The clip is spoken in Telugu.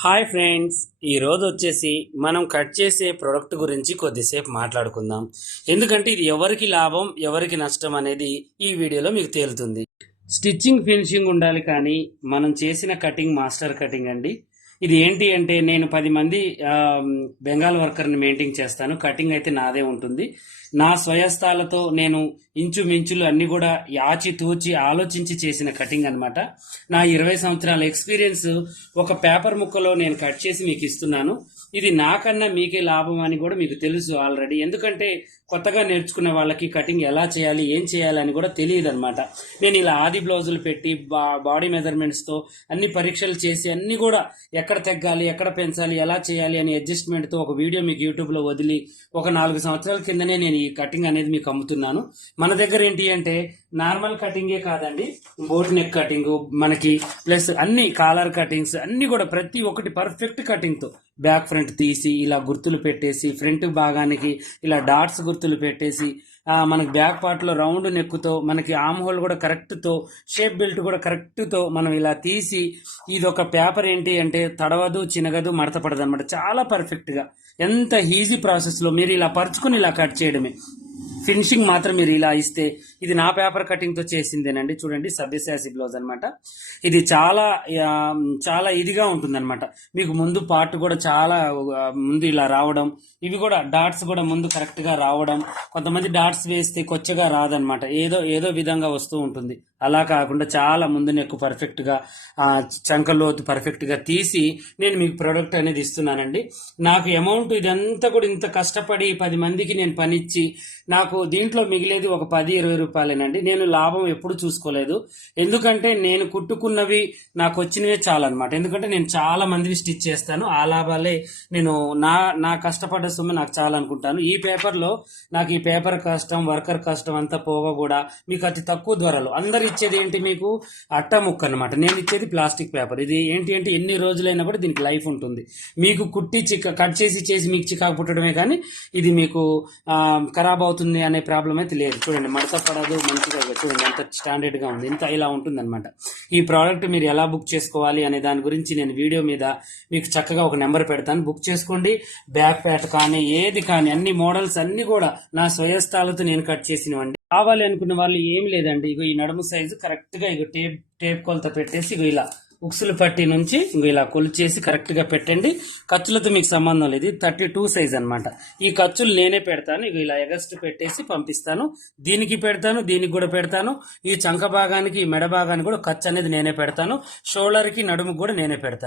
హాయ్ ఫ్రెండ్స్, ఈరోజు వచ్చేసి మనం కట్ చేసే ప్రోడక్ట్ గురించి కొద్దిసేపు మాట్లాడుకుందాం. ఎందుకంటే ఇది ఎవరికి లాభం ఎవరికి నష్టం అనేది ఈ వీడియోలో మీకు తేలుతుంది. స్టిచ్చింగ్ ఫినిషింగ్ ఉండాలి, కానీ మనం చేసిన కటింగ్ మాస్టర్ కటింగ్ అండి. ఇది ఏంటి అంటే, నేను 10 మంది బెంగాల్ వర్కర్ని మెయింటైన్ చేస్తాను. కటింగ్ అయితే నాదే ఉంటుంది. నా స్వయస్థాలతో నేను ఇంచుమించులు అన్ని కూడా యాచి తూచి ఆలోచించి చేసిన కటింగ్ అనమాట. నా 20 సంవత్సరాల ఎక్స్పీరియన్స్ ఒక పేపర్ ముక్కలో నేను కట్ చేసి మీకు ఇస్తున్నాను. ఇది నాకన్నా మీకే లాభం అని కూడా మీకు తెలుసు ఆల్రెడీ. ఎందుకంటే కొత్తగా నేర్చుకునే వాళ్ళకి కటింగ్ ఎలా చేయాలి, ఏం చేయాలి అని కూడా తెలియదు అనమాట. నేను ఇలా ఆది బ్లౌజులు పెట్టి బాడీ మెజర్మెంట్స్తో అన్ని పరీక్షలు చేసి అన్ని కూడా ఎక్కడ తగ్గాలి, ఎక్కడ పెంచాలి, ఎలా చేయాలి అని అడ్జస్ట్మెంట్తో ఒక వీడియో మీకు యూట్యూబ్లో వదిలి ఒక 4 సంవత్సరాల కిందనే నేను ఈ కటింగ్ అనేది మీకు అమ్ముతున్నాను. మన దగ్గర ఏంటి అంటే నార్మల్ కటింగే కాదండి, బోట్ నెక్ కటింగ్ మనకి, ప్లస్ అన్ని కాలర్ కటింగ్స్ అన్ని కూడా ప్రతి ఒక్కటి పర్ఫెక్ట్ కటింగ్తో బ్యాక్ ఫ్రంట్ తీసి ఇలా గుర్తులు పెట్టేసి, ఫ్రంట్ భాగానికి ఇలా డాట్స్ గుర్తులు పెట్టేసి, మనకి బ్యాక్ పార్ట్లో రౌండ్ నెక్కుతో, మనకి ఆమ్ హోల్ కూడా కరెక్ట్తో, షేప్ బెల్ట్ కూడా కరెక్ట్తో మనం ఇలా తీసి, ఇది ఒక పేపర్ ఏంటి అంటే తడవదు, చినగదు, మడత పడదు అనమాట. చాలా పర్ఫెక్ట్గా, ఎంత ఈజీ ప్రాసెస్లో మీరు ఇలా పరుచుకుని ఇలా కట్ చేయడమే. ఫినిషింగ్ మాత్రం మీరు ఇలా ఇస్తే, ఇది నా పేపర్ కటింగ్తో చేసిందేనండి. చూడండి, సబ్యసాసి బ్లౌజ్ అనమాట. ఇది చాలా చాలా ఇదిగా ఉంటుందన్నమాట. మీకు ముందు పార్ట్ కూడా చాలా ముందు ఇలా రావడం, ఇవి కూడా డాట్స్ కూడా ముందు కరెక్ట్గా రావడం. కొంతమంది డాట్స్ వేస్తే కొచ్చగా రాదనమాట, ఏదో ఏదో విధంగా వస్తూ ఉంటుంది. అలా కాకుండా చాలా ముందు నెక్కు పర్ఫెక్ట్గా, చంకలోతు పర్ఫెక్ట్గా తీసి నేను మీకు ప్రోడక్ట్ అనేది ఇస్తున్నానండి. నాకు అమౌంట్ ఇదంతా కూడా ఇంత కష్టపడి 10 మందికి నేను పనిచ్చి నాకు దీంట్లో మిగిలేది ఒక 10-20 రూపాయలేనండి. నేను లాభం ఎప్పుడు చూసుకోలేదు. ఎందుకంటే నేను కుట్టుకున్నవి నాకు వచ్చినవే చాలన్నమాట. ఎందుకంటే నేను చాలా మందిని స్టిచ్ చేస్తాను. ఆ లాభాలే నేను నా కష్టపడ్డ సొమ్ము నాకు చాలా అనుకుంటాను. ఈ పేపర్లో నాకు ఈ పేపర్ కష్టం, వర్కర్ కష్టం అంతా పోగా కూడా మీకు అతి తక్కువ ధరలో, అందరు ఇచ్చేది ఏంటి మీకు అట్ట ముక్క అనమాట. నేను ఇచ్చేది ప్లాస్టిక్ పేపర్. ఇది ఏంటి అంటే ఎన్ని రోజులైనా కూడా దీనికి లైఫ్ ఉంటుంది. మీకు కుట్టి కట్ చేసి మీకు చికాకు పుట్టడమే కానీ ఇది మీకు ఖరాబ్ అవుతుంది అనే ప్రాబ్లం అయితే లేదు. చూడండి, మడత పడదు, మంచిగా చూడండి ఎంత స్టాండర్డ్గా ఉంది, ఇంత ఇలా ఉంటుంది అనమాట. ఈ ప్రోడక్ట్ మీరు ఎలా బుక్ చేసుకోవాలి అనే దాని గురించి నేను వీడియో మీద మీకు చక్కగా ఒక నెంబర్ పెడతాను, బుక్ చేసుకోండి. బ్యాక్ ప్యాట్ కానీ ఏది కానీ అన్ని మోడల్స్ అన్ని కూడా నా స్వయస్థాలతో నేను కట్ చేసినవండి. కావాలి అనుకున్న వాళ్ళు ఏం లేదండి, ఇగో ఈ నడుము సైజు కరెక్ట్గా ఇగో టేప్ కొలత పెట్టేసి ఇగో ఇలా ఉక్సులు పట్టి నుంచి ఇంకో ఇలా కొలిచేసి కరెక్ట్గా పెట్టండి. ఖర్చులతో మీకు సంబంధం లేదు. 32 సైజ్ అనమాట. ఈ ఖర్చులు నేనే పెడతాను. ఇక ఇలా ఎగస్ట్ పెట్టేసి పంపిస్తాను. దీనికి పెడతాను, దీనికి కూడా పెడతాను. ఈ చంక భాగానికి, ఈ మెడ భాగానికి కూడా ఖర్చు అనేది నేనే పెడతాను. షోల్డర్కి, నడుముకు కూడా నేనే పెడతాను.